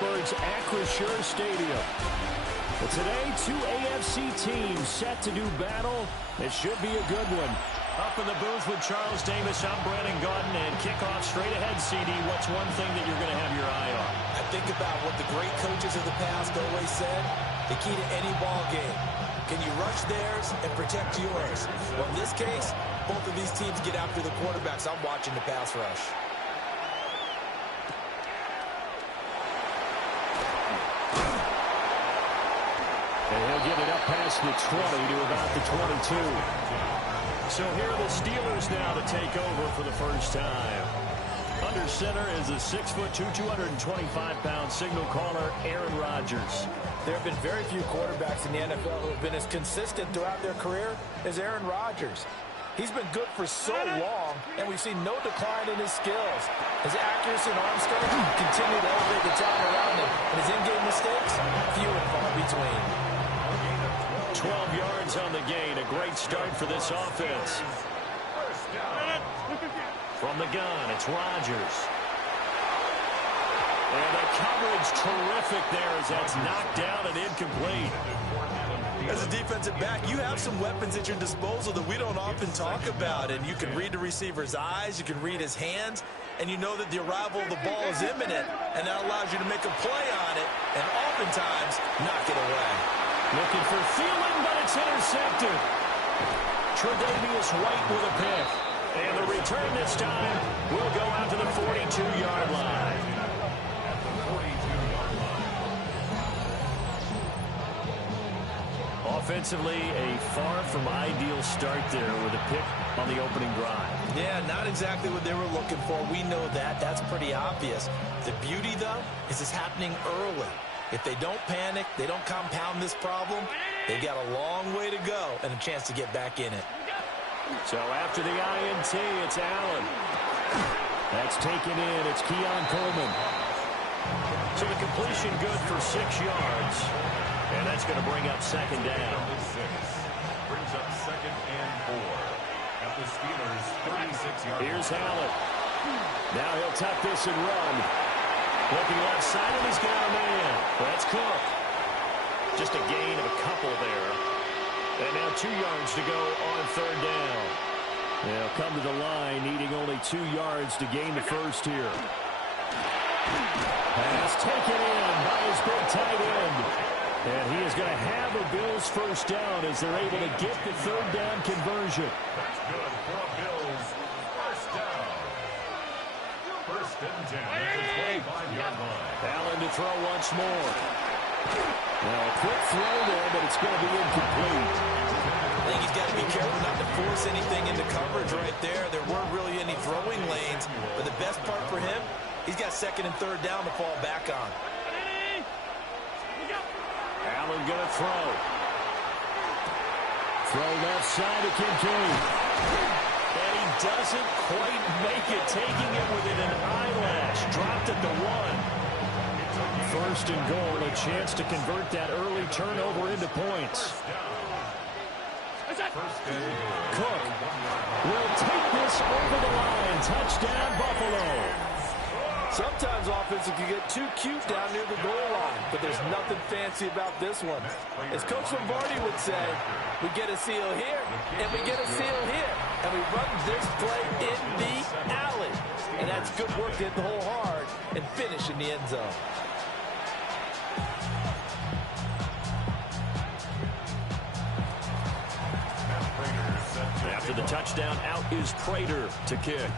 Pittsburgh's Acrisure Stadium. But today, two AFC teams set to do battle. It should be a good one. Up in the booth with Charles Davis, I'm Brandon Gaudin, and kickoff straight ahead, CD. What's one thing that you're going to have your eye on? I think about what the great coaches of the past always said. The key to any ball game. Can you rush theirs and protect yours? Well, in this case, both of these teams get after the quarterbacks. I'm watching the pass rush. And he'll get it up past the 20 to about the 22. So here are the Steelers now to take over for the first time. Under center is a 6'2", 225-pound signal caller, Aaron Rodgers. There have been very few quarterbacks in the NFL who have been as consistent throughout their career as Aaron Rodgers. He's been good for so long, and we've seen no decline in his skills. His accuracy and arm strength continue to elevate the talent around him, and his in-game mistakes, few and far between. 12 yards on the gain. A great start for this offense. From the gun, it's Rodgers. And the coverage terrific there as that's knocked down and incomplete. As a defensive back, you have some weapons at your disposal that we don't often talk about. And you can read the receiver's eyes, you can read his hands, and you know that the arrival of the ball is imminent. And that allows you to make a play on it and oftentimes knock it away. Looking for Thielen, but it's intercepted. Tre'Davious White with a pick. And the return this time will go out to the 42-yard line. Offensively, a far from ideal start there with a pick on the opening drive. Yeah, not exactly what they were looking for. We know that. That's pretty obvious. The beauty, though, is it's happening early. If they don't panic, they don't compound this problem, they've got a long way to go and a chance to get back in it. So after the INT, it's Allen. That's taken in. It's Keon Coleman. So the completion good for 6 yards. And that's going to bring up second down. Brings up 2nd and 4 at the Steelers' 36-yard line. Here's Allen. Now he'll tuck this and run. Looking left side, and he's got a man. That's Cook. Just a gain of a couple there. And now 2 yards to go on third down. They'll come to the line, needing only 2 yards to gain the first here. Pass taken in by his big tight end. And he is going to have a Bills first down as they're able to get the third down conversion. That's good for Bills. First down. First and 10 at the 25-yard line. Allen to throw once more. Now a quick throw there, but it's going to be incomplete. I think he's got to be careful not to force anything into coverage right there. There weren't really any throwing lanes, but the best part for him, he's got second and third down to fall back on. Allen going to throw. Throw left side to Kincaid. And he doesn't quite make it, taking it within an eyelash. Dropped at the 1. First and goal, a chance to convert that early turnover into points. Cook will take this over the line. Touchdown, Buffalo. Sometimes offenses can get too cute down near the goal line, but there's nothing fancy about this one. As Coach Lombardi would say, we get a seal here, and we get a seal here, and we run this play in the alley. And that's good work to hit the hole hard and finish in the end zone. After the touchdown, out is Prater to kick.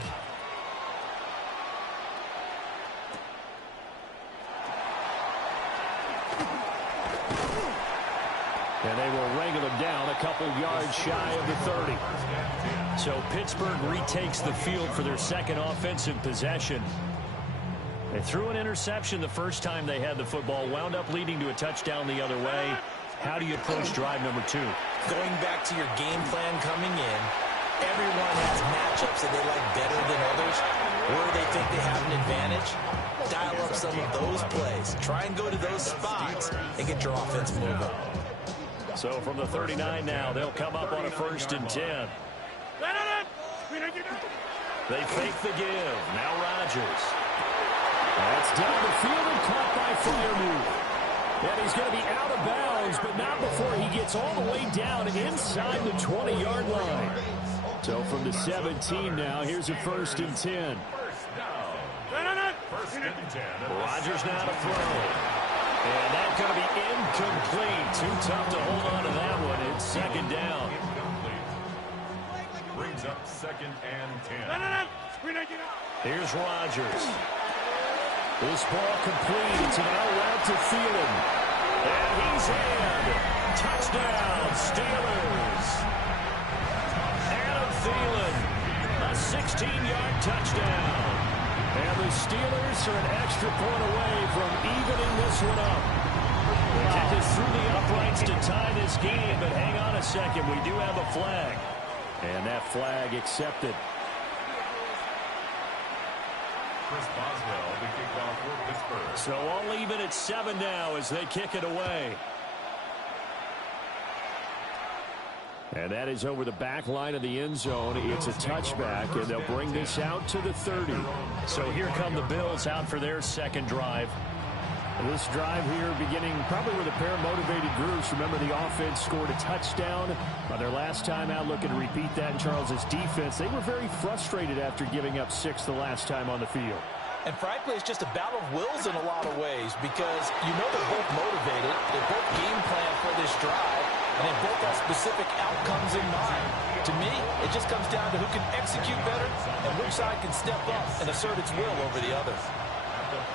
And they will wrangle him down a couple yards shy of the 30. So Pittsburgh retakes the field for their second offensive possession. They threw an interception the first time they had the football, wound up leading to a touchdown the other way. How do you approach drive number 2? Going back to your game plan coming in, everyone has matchups that they like better than others, where they think they have an advantage. Dial up some of those plays. Try and go to those spots and get your offense moving. So from the 39 now, they'll come up on a 1st and 10. They fake the give. Now Rodgers. That's down the field and caught by Freiermuth. And he's going to be out of bounds, but not before he gets all the way down inside the 20-yard line. So from the 17 now, here's a 1st and 10. First and 10. Rodgers now to throw. And that's going to be incomplete. Too tough to hold on to that one. It's 2nd down. Brings up 2nd and 10. Here's Rodgers. This ball complete. It's an out route to Thielen. And he's in. Touchdown, Steelers. Adam Thielen, a 16-yard touchdown. And the Steelers are an extra point away from evening this one up. The kick is through the uprights to tie this game, but hang on a second. We do have a flag. And that flag accepted. Chris Boswell, the kickoff for Pittsburgh. So all even at 7 now as they kick it away. And that is over the back line of the end zone. It's a touchback, and they'll bring this out to the 30. So here come the Bills out for their 2nd drive. This drive here beginning probably with a pair of motivated groups. Remember, the offense scored a touchdown on their last time out, looking to repeat that in Charles's defense. They were very frustrated after giving up 6 the last time on the field. And frankly, it's just a battle of wills in a lot of ways because you know they're both motivated. They both game plan for this drive, and they both have specific outcomes in mind. To me, it just comes down to who can execute better and which side can step up and assert its will over the other.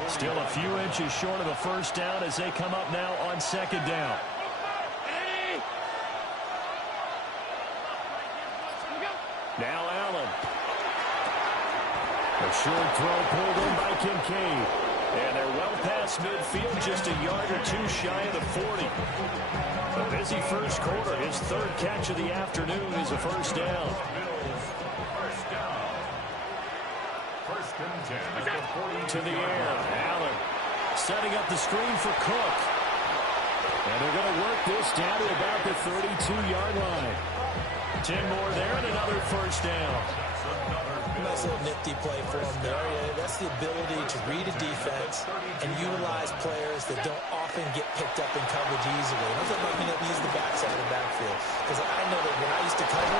Still a few inches short of a 1st down as they come up now on 2nd down. Now Allen. A short throw pulled in by Kincaid. And they're well past midfield, just a yard or 2 shy of the 40. A busy first quarter. His 3rd catch of the afternoon is a 1st down. First and 10 at the 40. To the air. Allen setting up the screen for Cook. And they're going to work this down to about the 32-yard line. 10 more there and another 1st down. Nice little nifty play for him there. That's the ability to read a defense and utilize players that don't often get picked up in coverage easily. I'm talking about being able to use the backside of the backfield. Because I know that when I used to cover,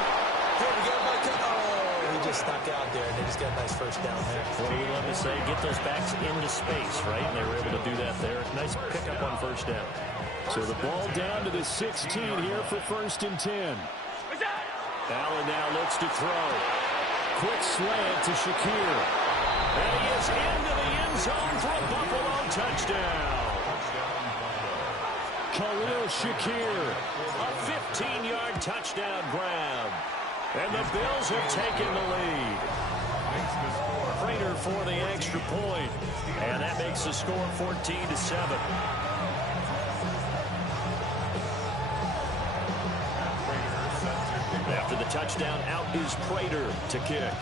hey, we got my cut. Oh, he just snuck out there, and they just got a nice 1st down there. What do we love to say? Get those backs into space, right? And they were able to do that there. Nice pickup on 1st down. So the ball down to the 16 here for 1st and 10. Allen now looks to throw. Quick slant to Shakir. And he is into the end zone for a Buffalo touchdown. Khalil Shakir. A 15-yard touchdown grab. And the Bills have taken the lead. Prater for the extra point. And that makes the score 14-7. After the touchdown, out is Prater to kick.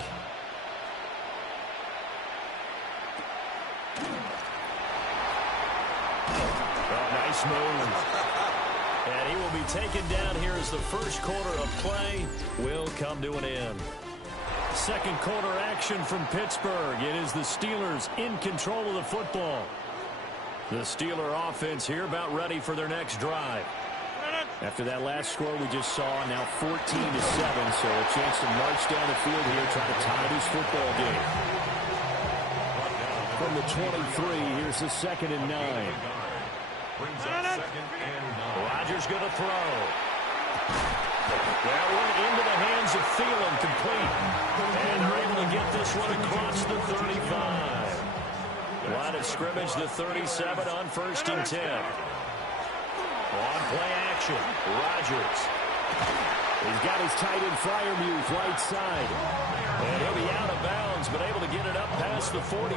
Oh, nice move. And he will be taken down here as the first quarter of play will come to an end. 2nd quarter action from Pittsburgh. It is the Steelers in control of the football. The Steeler offense here about ready for their next drive. After that last score we just saw, now 14-7, so a chance to march down the field here, try to tie this football game. From the 23, here's the 2nd and 9. Rodgers going to throw. That one into the hands of Thielen, complete. And they're able to get this one across the 35. Line of scrimmage, the 37 on 1st and 10. On play action, Rodgers. He's got his tight end Freiermuth right side. And he'll be out of bounds, but able to get it up past the 45.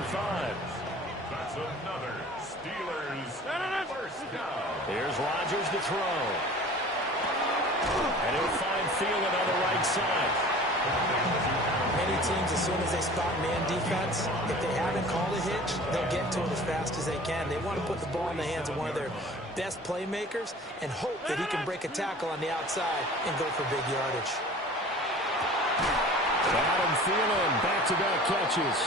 That's another Steelers 1st down. Here's Rodgers to throw. And he'll find Thielen on the right side. Many teams, as soon as they spot man defense, if they haven't called a hitch, they'll get to it as fast as they can. They want to put the ball in the hands of one of their best playmakers and hope that he can break a tackle on the outside and go for big yardage. Adam Thielen, back-to-back catches.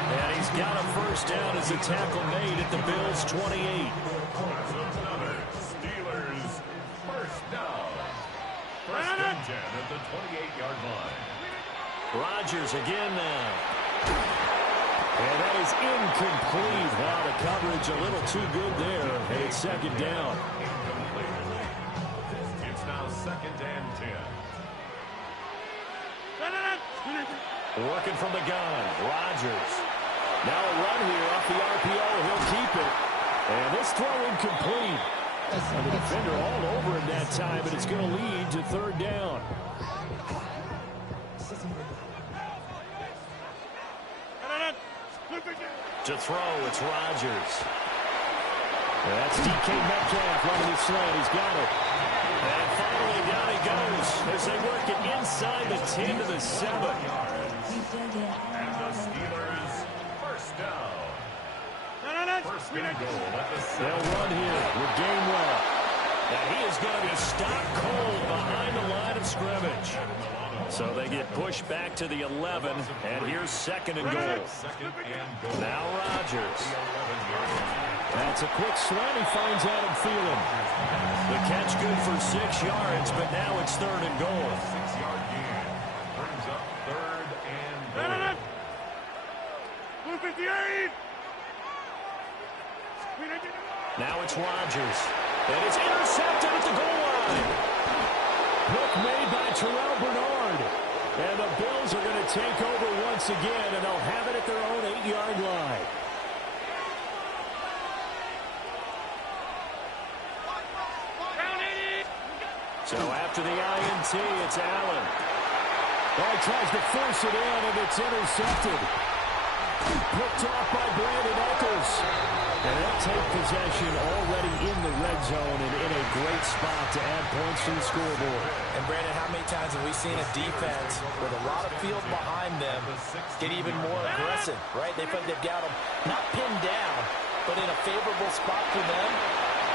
And he's got a first down as a tackle made at the Bills' 28. Another Steelers first down. First and 10 at the 28-yard line. Rodgers again now. And that is incomplete. Wow, the coverage a little too good there. And it's second down. It's now second and 10. Working from the gun, Rodgers. Now a run here off the RPO. He'll keep it. And this throw incomplete. And the defender all over him that time, and it's going to lead to third down. To throw, it's Rodgers. That's DK Metcalf running his slant. He's got it. And finally down he goes as they work it inside the 10 to the 7. And the Steelers first down. First and goal at the 7. They'll run here with Gainwell. And he is going to be stopped cold behind the line of scrimmage. So they get pushed back to the 11, and here's second and goal. Second and goal. Now Rodgers. That's a quick slant. He finds Adam Thielen. The catch good for 6 yards, but now it's third and goal. 6-yard gain brings up third and goal. Now it's Rodgers. And it's intercepted at the goal line. Hook made by Terrell Bernard. And the Bills are going to take over once again, and they'll have it at their own 8-yard line. So after the INT, it's Allen. Well, he tries to force it in, and it's intercepted. Picked off by Brandon Echols. And they'll take possession already in the red zone and in a great spot to add points to the scoreboard. And Brandon, how many times have we seen a defense with a lot of field behind them get even more aggressive, right? They feel like they've got them not pinned down, but in a favorable spot for them.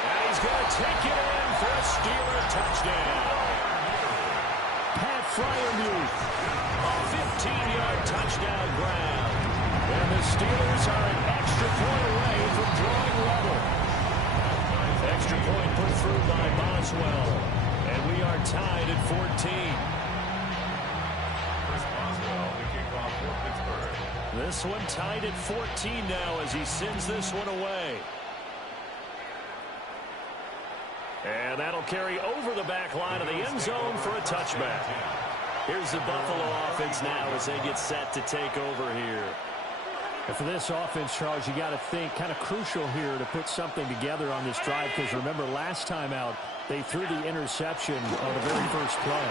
And he's going to take it in for a Steeler touchdown. Pat Freiermuth. A 15-yard touchdown grab. And the Steelers are an extra point away from drawing level. Extra point put through by Boswell. And we are tied at 14. Chris Boswell, the kickoff for Pittsburgh. This one tied at 14 now as he sends this one away. And that'll carry over the back line of the end zone for a touchback. Here's the Buffalo offense now as they get set to take over here. And for this offense, Charles, you got to think kind of crucial here to put something together on this drive, because remember last time out they threw the interception on the very first play.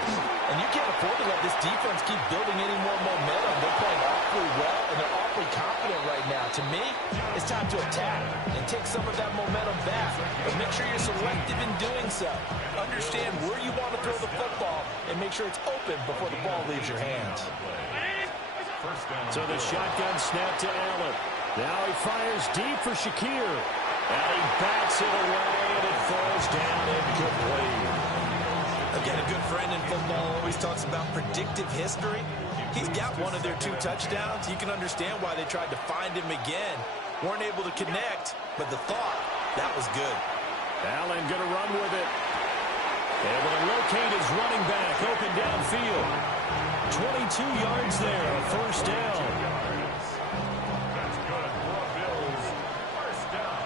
And you can't afford to let this defense keep building any more momentum. They're playing awfully well, and they're awfully confident right now. To me, it's time to attack and take some of that momentum back. But make sure you're selective in doing so. Understand where you want to throw the football and make sure it's open before the ball leaves your hands. So the shotgun snap to Allen. Now he fires deep for Shakir. And he bats it away, and it falls down incomplete. Again, a good friend in football always talks about predictive history. He's got one of their 2 touchdowns. You can understand why they tried to find him again. Weren't able to connect, but the thought, that was good. Allen going to run with it. Able to locate his running back open downfield. 22 yards there, a first down. That's good for Bills. First down.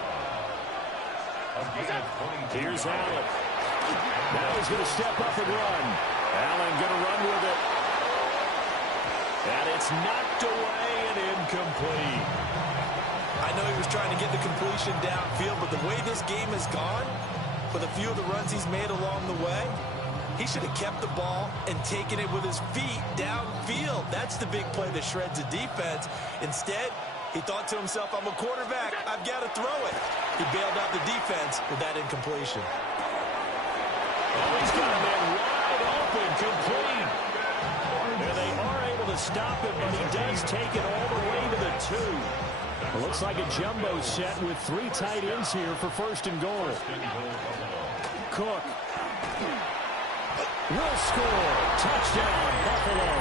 Again, Here's Allen. Now he's going to step up and run. Allen going to run with it. And it's knocked away and incomplete. I know he was trying to get the completion downfield, but the way this game has gone, with a few of the runs he's made along the way, he should have kept the ball and taken it with his feet downfield. That's the big play that shreds the defense. Instead, he thought to himself, I'm a quarterback, I've got to throw it. He bailed out the defense with that incompletion. Oh, he's got a man wide open, complete. And they are able to stop him, but he does take it all the way to the 2. It looks like a jumbo set with 3 tight ends here for first and goal. Cook will score. Touchdown, Buffalo.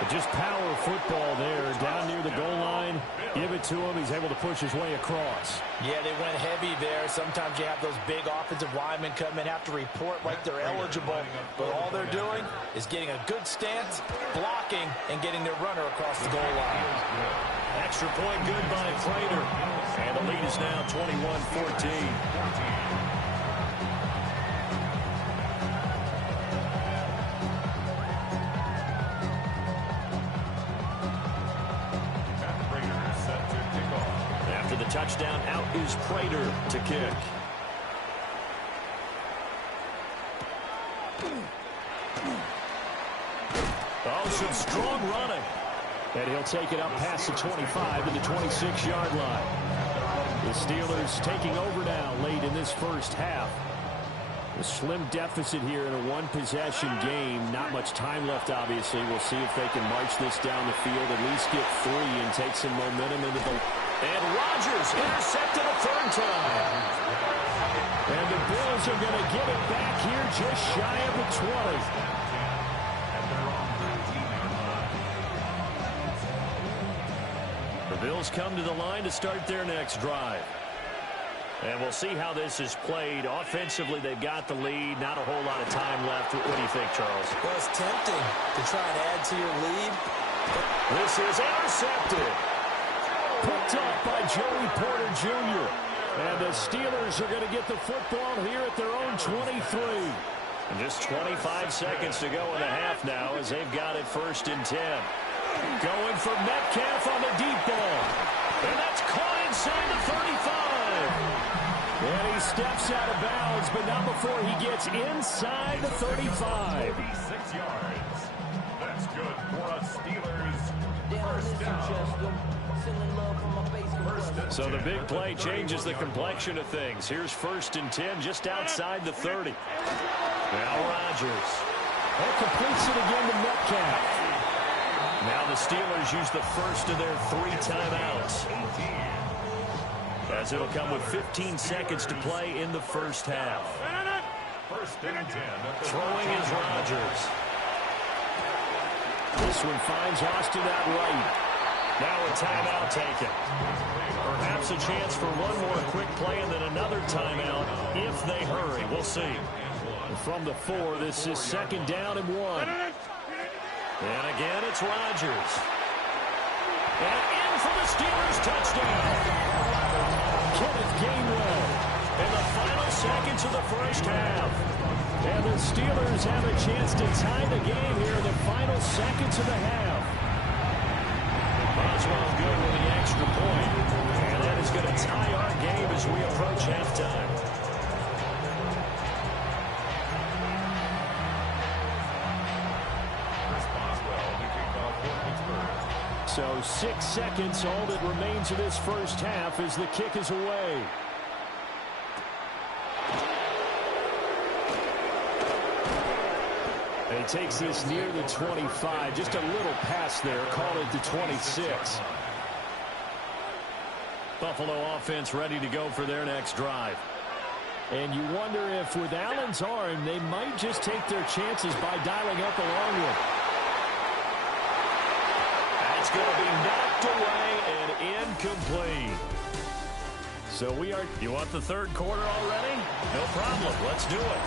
But just power football there, down near the goal line. Give it to him. He's able to push his way across. Yeah, they went heavy there. Sometimes you have those big offensive linemen come in, have to report like they're eligible. But all they're doing is getting a good stance, blocking, and getting their runner across the goal line. Extra point good by Prater. And the lead is now 21-14. Touchdown, out is Prater to kick. Oh, some strong running. And he'll take it up past the 25 to the 26-yard line. The Steelers taking over now late in this first half. A slim deficit here in a one-possession game. Not much time left, obviously. We'll see if they can march this down the field, at least get 3 and take some momentum into the... And Rodgers intercepted a third time. And the Bills are going to get it back here just shy of the 20. The Bills come to the line to start their next drive. And we'll see how this is played. Offensively, they've got the lead. Not a whole lot of time left. What do you think, Charles? Well, it's tempting to try and add to your lead. This is intercepted. Picked up by Joey Porter Jr. And the Steelers are going to get the football here at their own 23. And just 25 seconds to go in the half now as they've got it 1st and 10. Going for Metcalf on the deep ball. And that's caught inside the 35. And he steps out of bounds, but not before he gets inside the 35. 36 yards. That's good for us Steelers. First down. So the big play changes the complexion of things. Here's 1st and 10 just outside the 30. Now Rodgers. And completes it again to Metcalf. Now the Steelers use the first of their 3 timeouts. As it'll come with 15 seconds to play in the first half. 1st and 10. Throwing is Rodgers. This one finds Austin at right. Now a timeout taken. Perhaps a chance for one more quick play and then another timeout if they hurry. We'll see. From the 4, this is 2nd down and 1. And again, it's Rodgers. And in for the Steelers touchdown. Kenneth Gainwell. In the final seconds of the first half. And the Steelers have a chance to tie the game here in the final seconds of the half. Boswell good with the extra point. And that is going to tie our game as we approach halftime. So 6 seconds, all that remains of this first half as the kick is away. And he takes this near the 25. Just a little pass there. Call it the 26. Buffalo offense ready to go for their next drive. And you wonder if with Allen's arm, they might just take their chances by dialing up a long one. That's going to be knocked away and incomplete. So we are... You want the third quarter already? No problem. Let's do it.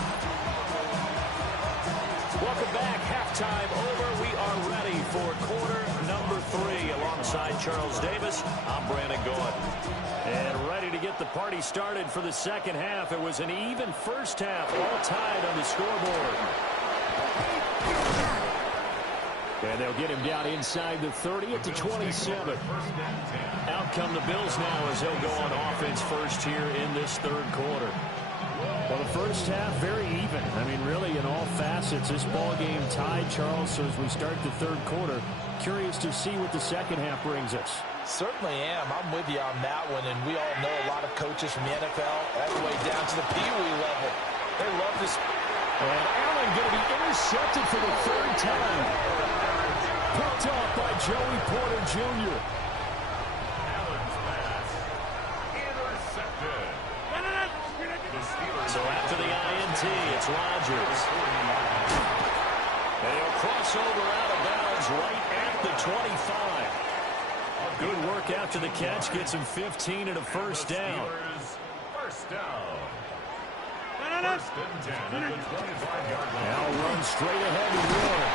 Welcome back. Halftime over. We are ready for quarter number 3. Alongside Charles Davis, I'm Brandon Gaudin. And ready to get the party started for the second half. It was an even first half, all tied on the scoreboard. And they'll get him down inside the 30 at the 27. Out come the Bills now as they'll go on offense first here in this third quarter. Well, the first half, very even. I mean, really, in all facets, this ball game tied, Charles. So as we start the third quarter, curious to see what the second half brings us. Certainly am. I'm with you on that one. And we all know a lot of coaches from the NFL all the way down to the Pee Wee level. They love this. And Allen going to be intercepted for the 3rd time. Picked up by Joey Porter Jr. Allen's pass intercepted. So after the INT, it's Rodgers. And he'll cross over out of bounds right at the 25. Good work after the catch. Gets him 15 and a first down. First down. First and 10 at the 25-yard line. Now run straight ahead and run.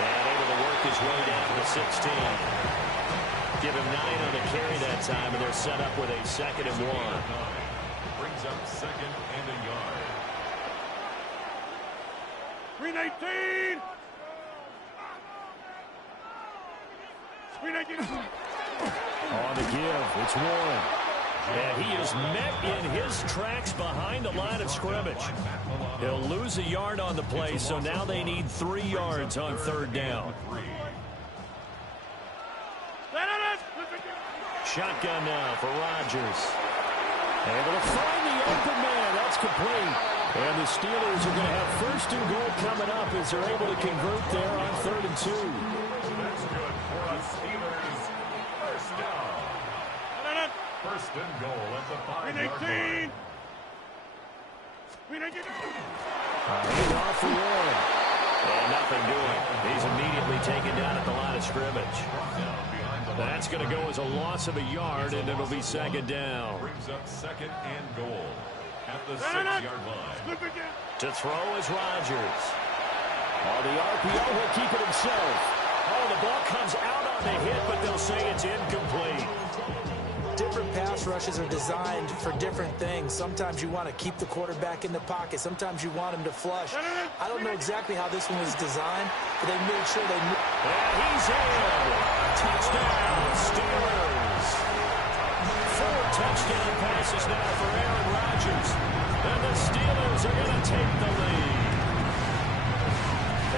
And able to work his way down to the 16. Give him 9 on the carry that time, and they're set up with a 2nd and 1. Brings up 2nd and a yard. 319. 319. On the give, it's Warren. And he is met in his tracks behind the line of scrimmage. He'll lose a yard on the play, so now they need 3 yards on 3rd down. Shotgun now for Rodgers. Able to find the open man. That's complete. And the Steelers are going to have 1st and goal coming up as they're able to convert there on 3rd and 2. That's good for us Steelers. First down. 1st and goal at the 5-yard line. 319. Off for Warren. And nothing doing. He's immediately taken down at the line of scrimmage. That's going to go as a loss of a yard, and it'll be 2nd down. Brings up 2nd and goal at the 6-yard line. To throw is Rodgers. On the RPO, he'll keep it himself. Oh, the ball comes out on the hit, but they'll say it's incomplete. Different pass rushes are designed for different things. Sometimes you want to keep the quarterback in the pocket. Sometimes you want him to flush. I don't know exactly how this one was designed, but they made sure they knew. And he's in. Touchdown, Steelers. 4 touchdown passes now for Aaron Rodgers. And the Steelers are going to take the lead.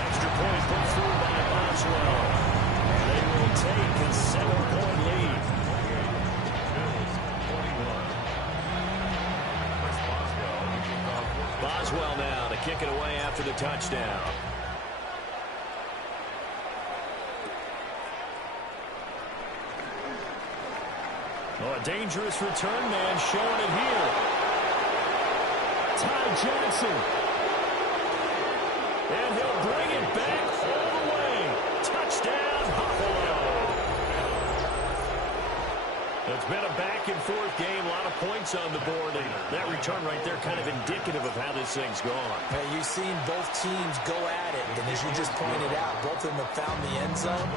Extra point put through by Boswell. They will take a 7-point lead. Boswell now to kick it away after the touchdown. Oh, a dangerous return man showing it here. Ty Johnson. And he'll bring it back all the way. Touchdown, Buffalo. It's been a back-and-forth game, a lot of points on the board, and that return right there kind of indicative of how this thing's gone. Hey, you've seen both teams go at it, and as you just pointed out, both of them have found the end zone.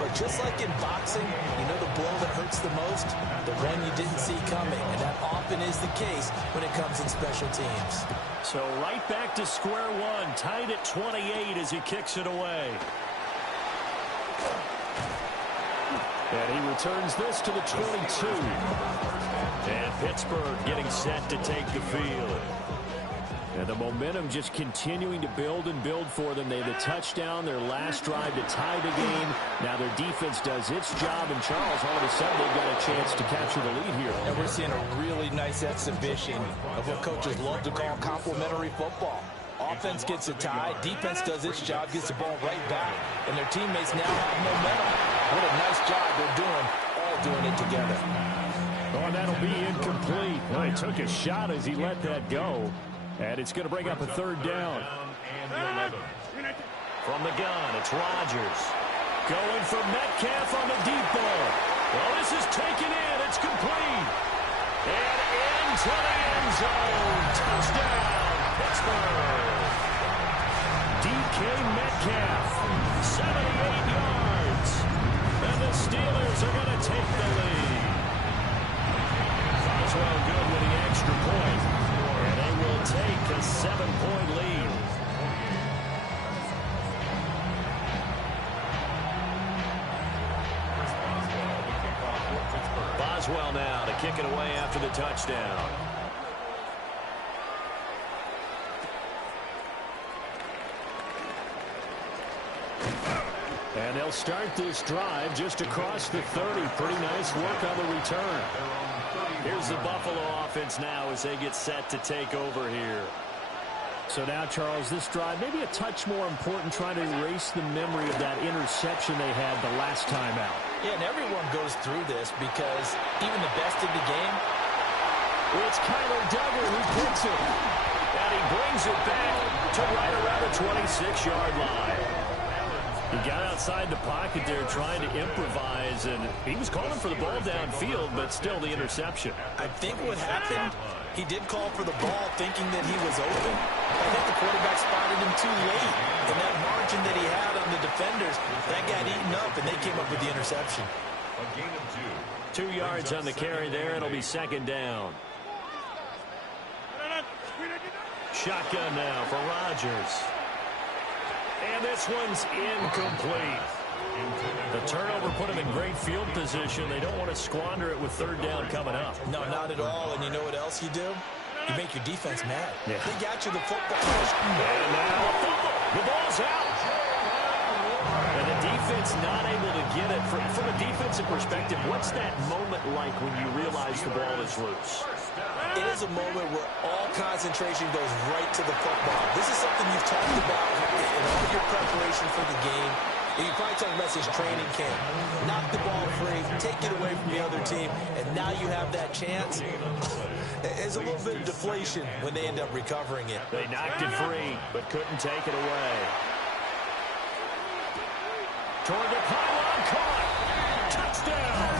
But just like in boxing, you know the blow that hurts the most? The one you didn't see coming, and that often is the case when it comes in special teams. So right back to square one, tied at 28 as he kicks it away. And he returns this to the 22. And Pittsburgh getting set to take the field. And the momentum just continuing to build and build for them. They had the touchdown, their last drive to tie the game. Now their defense does its job, and Charles, all of a sudden, they've got a chance to capture the lead here. And we're seeing a really nice exhibition of what coaches love to call complementary football. Offense gets a tie, defense does its job, gets the ball right back, and their teammates now have momentum. What a nice job they're doing, all doing it together. Oh, and that'll be incomplete. Well, he took a shot as he let that go. And it's going to bring up a 3rd down. From the gun, it's Rodgers. Going for Metcalf on the deep ball. Well, this is taken in. It's complete. And into the end zone. Touchdown, Pittsburgh. DK Metcalf, 78 yards. And the Steelers are going to take the lead. Boswell good with the extra point. And they will take a 7-point lead. Boswell now to kick it away after the touchdown. And they'll start this drive just across the 30. Pretty nice work on the return. Here's the Buffalo offense now as they get set to take over here. So now, Charles, this drive maybe a touch more important, trying to erase the memory of that interception they had the last time out. Yeah, and everyone goes through this because even the best of the game, it's Kyler Duggar who picks it. And he brings it back to right around the 26-yard line. He got outside the pocket there trying to improvise, and he was calling for the ball downfield, but still the interception. I think what happened, he did call for the ball thinking that he was open. I think the quarterback spotted him too late. And that margin that he had on the defenders, that got eaten up, and they came up with the interception. A gain of 2. 2 yards on the carry there. It'll be second down. Shotgun now for Rodgers. And this one's incomplete. The turnover put him in great field position. They don't want to squander it with third down coming up. No, not at all. And you know what else you do? You make your defense mad. Yeah. They got you the football. And now the ball's out. And the defense not able to get it. From a defensive perspective, what's that moment like when you realize the ball is loose? It is a moment where all concentration goes right to the football. This is something you've talked about in all your preparation for the game. And you probably talked about this training camp. Knock the ball free, take it away from the other team, and now you have that chance. There's a little bit of deflation when they end up recovering it. They knocked it free, but couldn't take it away. Toward the pylon, caught. Touchdown.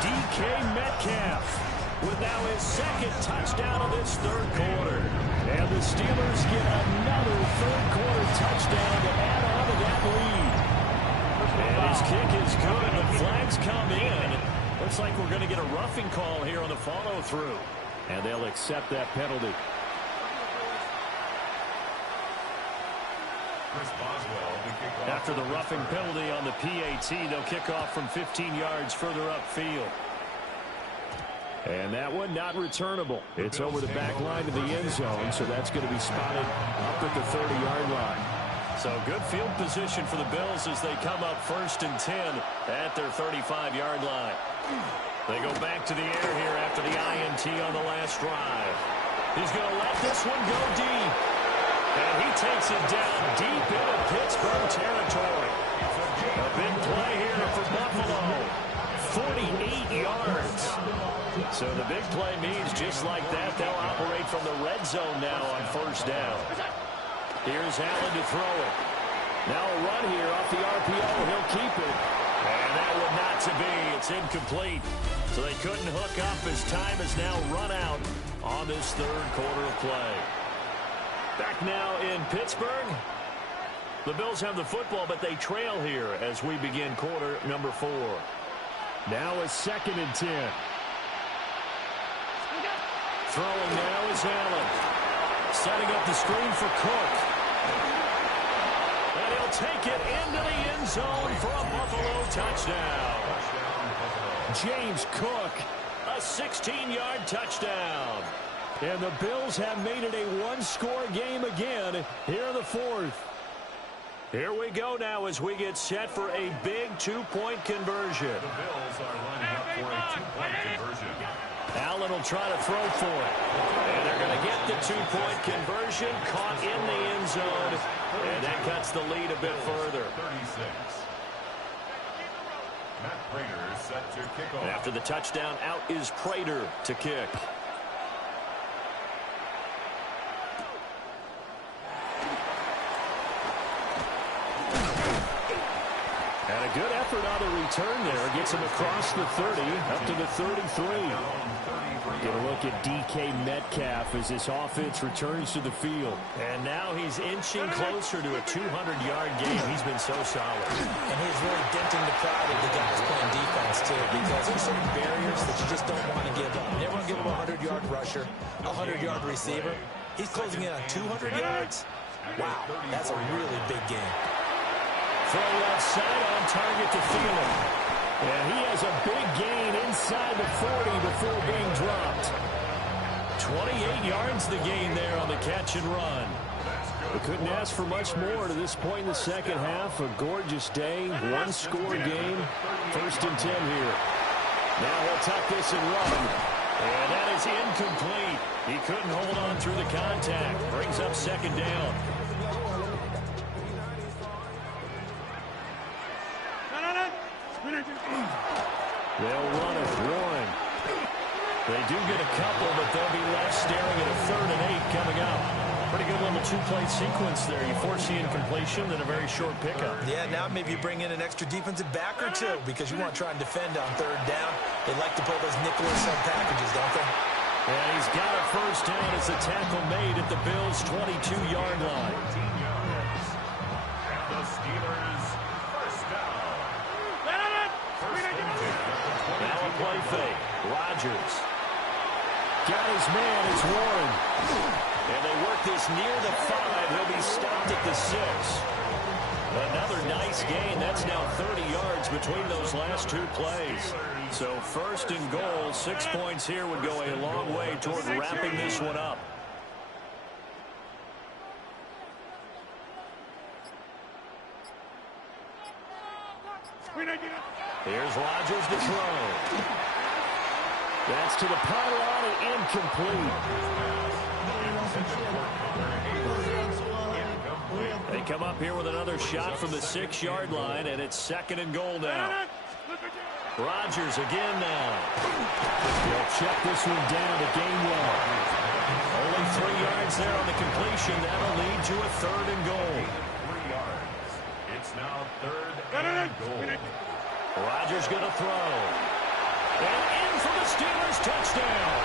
DK Metcalf with now his second touchdown of this third quarter. And the Steelers get another third quarter touchdown to add on to that lead. And his kick is good. The flags come in. Looks like we're going to get a roughing call here on the follow-through. And they'll accept that penalty. Chris Boswell, the kickoff. After the roughing penalty on the PAT, they'll kick off from 15 yards further upfield. And that one not returnable. It's over the back line to the end zone, so that's going to be spotted up at the 30-yard line. So good field position for the Bills as they come up 1st and 10 at their 35-yard line. They go back to the air here after the INT on the last drive. He's going to let this one go deep. And he takes it down deep into Pittsburgh territory. A big play here for Buffalo. 48 yards. So the big play means just like that, they'll operate from the red zone now on 1st down. Here's Allen to throw it. Now a run here off the RPO. He'll keep it. And that one not to be. It's incomplete. So they couldn't hook up as time has now run out on this third quarter of play. Back now in Pittsburgh. The Bills have the football, but they trail here as we begin quarter number 4. Now a 2nd and 10. Throwing now is Allen. Setting up the screen for Cook. And he'll take it into the end zone for a Buffalo touchdown. James Cook. A 16-yard touchdown. And the Bills have made it a one-score game again here in the 4th. Here we go now as we get set for a big 2-point conversion. The Bills are lining up for a 2-point conversion. Allen will try to throw for it. And they're going to get the 2-point conversion, caught in the end zone. And that cuts the lead a bit further. 36. Matt Prater is set to kick off. And after the touchdown, out is Prater to kick. And a good effort on the return there. Gets him across the 30, up to the 33. Get a look at DK Metcalf as this offense returns to the field. And now he's inching closer to a 200-yard game. He's been so solid. And he's really denting the pride of the guys playing defense, too, because there's certain barriers that you just don't want to give up. You never want to give him a 100-yard rusher, a 100-yard receiver. He's closing in on 200 yards. Wow, that's a really big game. Throw left side on target to Thielen. And he has a big gain inside the 40 before being dropped. 28 yards the gain there on the catch and run. We couldn't ask for much more to this point in the second half. A gorgeous day, one-score game. 1st and 10 here. Now he'll tuck this and run. And that is incomplete. He couldn't hold on through the contact. Brings up 2nd down. They'll run it. Warren. They do get a couple, but they'll be left staring at a 3rd and 8 coming up. Pretty good little two-play sequence there. You force the incompletion, then a very short pickup. Yeah, now maybe you bring in an extra defensive back or two because you want to try and defend on third down. They like to play those nickel or sub packages, don't they? And he's got a first down as the tackle made at the Bills' 22-yard line. 18 yards. And the Steelers first down. First and 10. Now a play fake. Rodgers. Got his man. It's Warren. And they work this near the 5. He'll be stopped at the 6. Another nice gain. That's now 30 yards between those last two plays. So first and goal, 6 points here would go a long way toward wrapping this one up. Here's Rodgers to throw. That's to the pylon and incomplete. They come up here with another shot from the 6-yard line, and it's second and goal now. Rodgers again now. They'll check this one down to gain 1. Only 3 yards there on the completion. That'll lead to a third and goal. 3 yards. It's now third and goal. Rodgers going to throw. And in for the Steelers touchdown.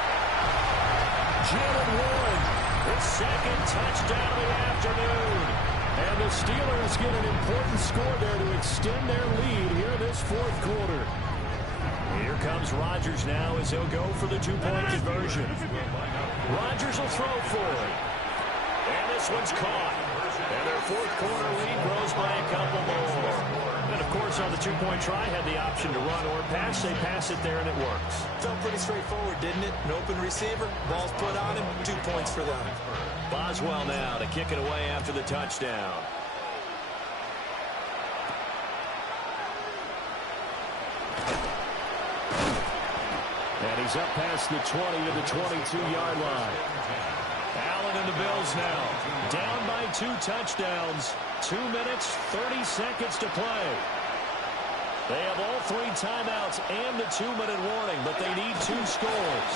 Jalen Warren, his second touchdown of the afternoon. And the Steelers get an important score there to extend their lead here this fourth quarter. Here comes Rodgers now as he'll go for the 2-point conversion. Rodgers will throw for it. And this one's caught. And their fourth quarter lead grows by a couple more. And, of course, on the 2-point try, had the option to run or pass. They pass it there, and it works. Felt pretty straightforward, didn't it? An open receiver, ball's put on him, 2 points for them. Boswell now to kick it away after the touchdown. And he's up past the 20 to the 22-yard line. Allen and the Bills now down by 2 touchdowns. 2 minutes, 30 seconds to play. They have all 3 timeouts and the 2-minute warning, but they need 2 scores.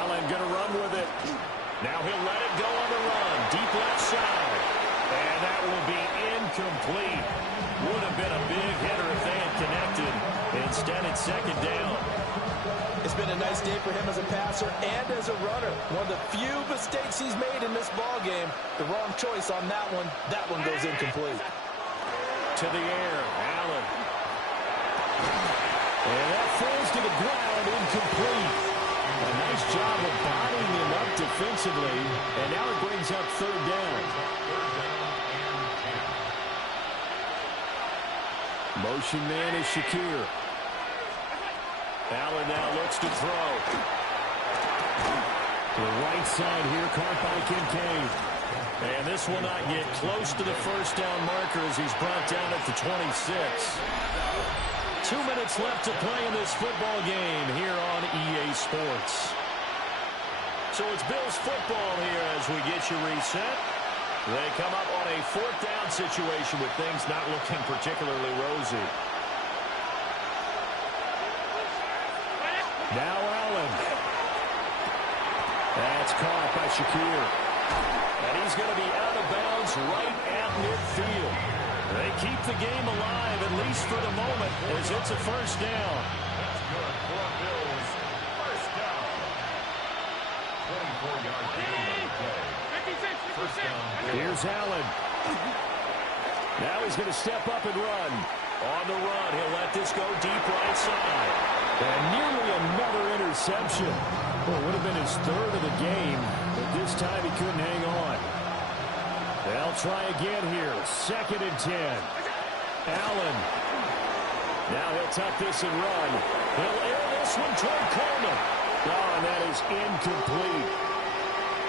Allen going to run with it. Now he'll let it go on the run. Deep left side. And that will be incomplete. Would have been a big hitter if they had connected. Instead, it's second down. It's been a nice day for him as a passer and as a runner. One of the few mistakes he's made in this ball game. The wrong choice on that one. That one goes incomplete. To the air, Allen. And that falls to the ground, incomplete. A nice job of bodying him up defensively. And now it brings up third down. Motion man is Shakir. Allen now looks to throw. To the right side here, caught by Kincaid. And this will not get close to the first down marker as he's brought down at the 26. 2 minutes left to play in this football game here on EA Sports. So it's Bills football here as we get you reset. They come up on a 4th down situation with things not looking particularly rosy. Now Allen. That's caught by Shakir. And he's going to be out of bounds right at midfield. They keep the game alive, at least for the moment, as it's a first down. That's good for Bills. First down. 24-yard gain on the play. First down. Here's Allen. Now he's going to step up and run. On the run, he'll let this go deep right side. And nearly another interception. Well, it would have been his 3rd of the game, but this time he couldn't hang on. They'll try again here. 2nd and 10. Allen. Now he'll tuck this and run. He'll air this one toward Coleman. Oh, and that is incomplete.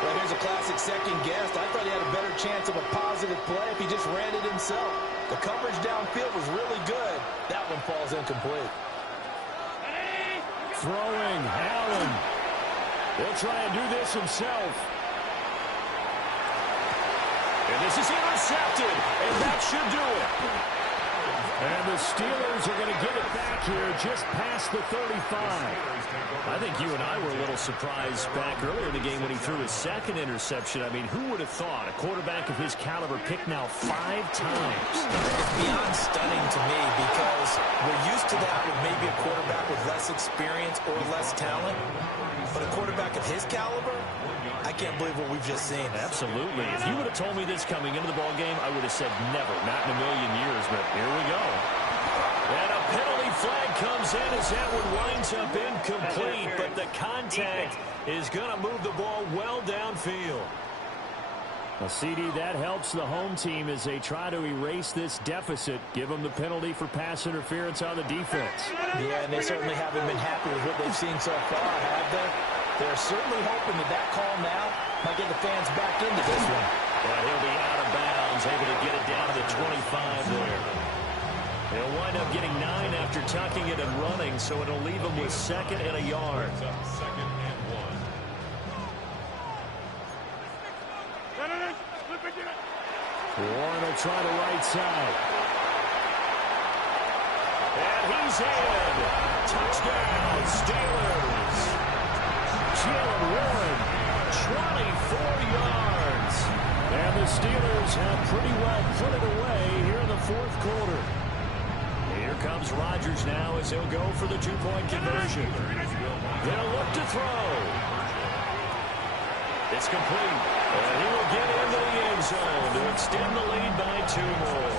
Well, here's a classic second guess. I thought he had a better chance of a positive play if he just ran it himself. The coverage downfield was really good. That one falls incomplete. Throwing, Allen. He'll try and do this himself. And this is intercepted, and that should do it. And the Steelers are going to get it back here just past the 35. I think you and I were a little surprised back earlier in the game when he threw his second interception. I mean, who would have thought a quarterback of his caliber picked now 5 times? It's beyond stunning to me because we're used to that with maybe a quarterback with less experience or less talent. But a quarterback of his caliber, I can't believe what we've just seen. Absolutely. If you would have told me this coming into the ball game, I would have said never, not in a million years. But here we go. And a penalty flag comes in as that one winds up incomplete. But the contact is going to move the ball well downfield. Well, CD, that helps the home team as they try to erase this deficit. Give them the penalty for pass interference on the defense. Yeah, and they certainly haven't been happy with what they've seen so far, have they? They're certainly hoping that that call now might get the fans back into this one. Well, he'll be out of bounds, able to get it down to the 25 there. He'll wind up getting 9 after tucking it and running, so it'll leave him with 2nd and a yard. Second and 1. Warren will try the right side. And he's in. Touchdown, Steelers. Jalen Warren, 24 yards. and the Steelers have pretty well put it away here in the 4th quarter. Here comes Rodgers now as he'll go for the 2-point conversion. They'll look to throw. It's complete. And he will get into the end zone to extend the lead by 2 more.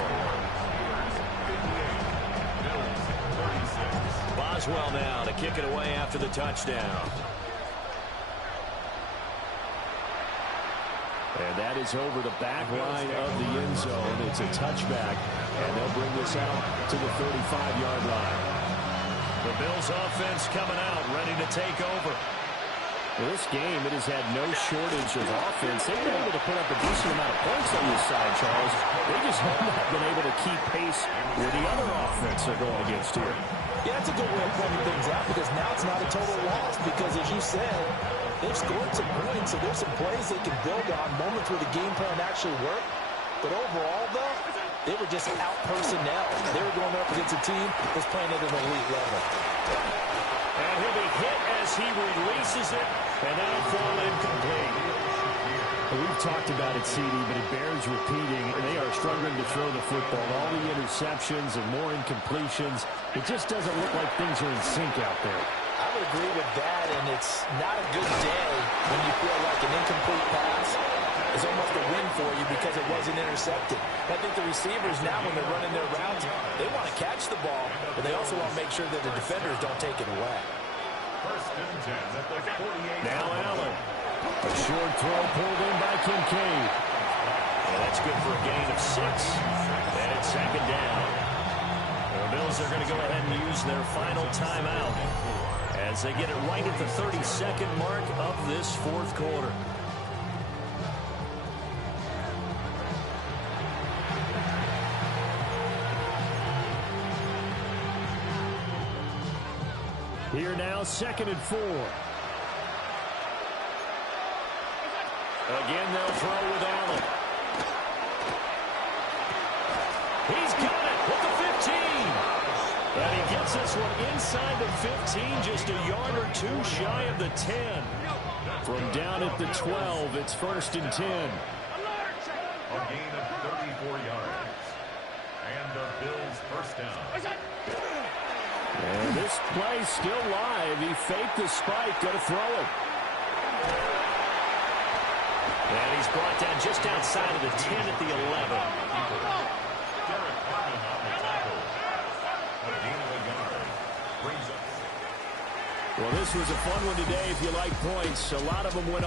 Boswell now to kick it away after the touchdown. And that is over the back line of the end zone. It's a touchback, and they'll bring this out to the 35-yard line. The Bills offense coming out, ready to take over. Well, this game, it has had no shortage of offense. They've been able to put up a decent amount of points on this side, Charles. They just have not been able to keep pace with the other offense they're going against here. Yeah, that's a good way of pointing things out because now it's not a total loss because, as you said, they've scored some points, so there's some plays they can build on, moments where the game plan actually worked. But overall, though, they were just out personnel. They were going up against a team that's playing at an elite level. And he'll be hit as he releases it, and that'll fall incomplete. We've talked about it, CD, but it bears repeating. They are struggling to throw the football. All the interceptions and more incompletions. It just doesn't look like things are in sync out there. I would agree with that, and it's not a good day when you feel like an incomplete pass is almost a win for you because it wasn't intercepted. I think the receivers now, when they're running their routes, they want to catch the ball, but they also want to make sure that the defenders don't take it away. First and 10 at the 48. Now Allen. A short throw pulled in by Kincaid. Well, that's good for a gain of 6. And it's 2nd down. The Bills are going to go ahead and use their final timeout as they get it right at the 32nd mark of this 4th quarter. Here now, 2nd and 4. Again, they'll throw with Allen. He's got it with the 15. And he gets this one inside the 15, just a yard or 2 shy of the 10. From down at the 12, it's 1st and 10. A gain of 34 yards. And the Bills first down. And this play still live. He faked the spike, going to throw it. And he's brought down just outside of the 10 at the 11. Derek Harmon on the tackle. A gain of a yard. Brings us. Well, this was a fun one today if you like points. A lot of them went on.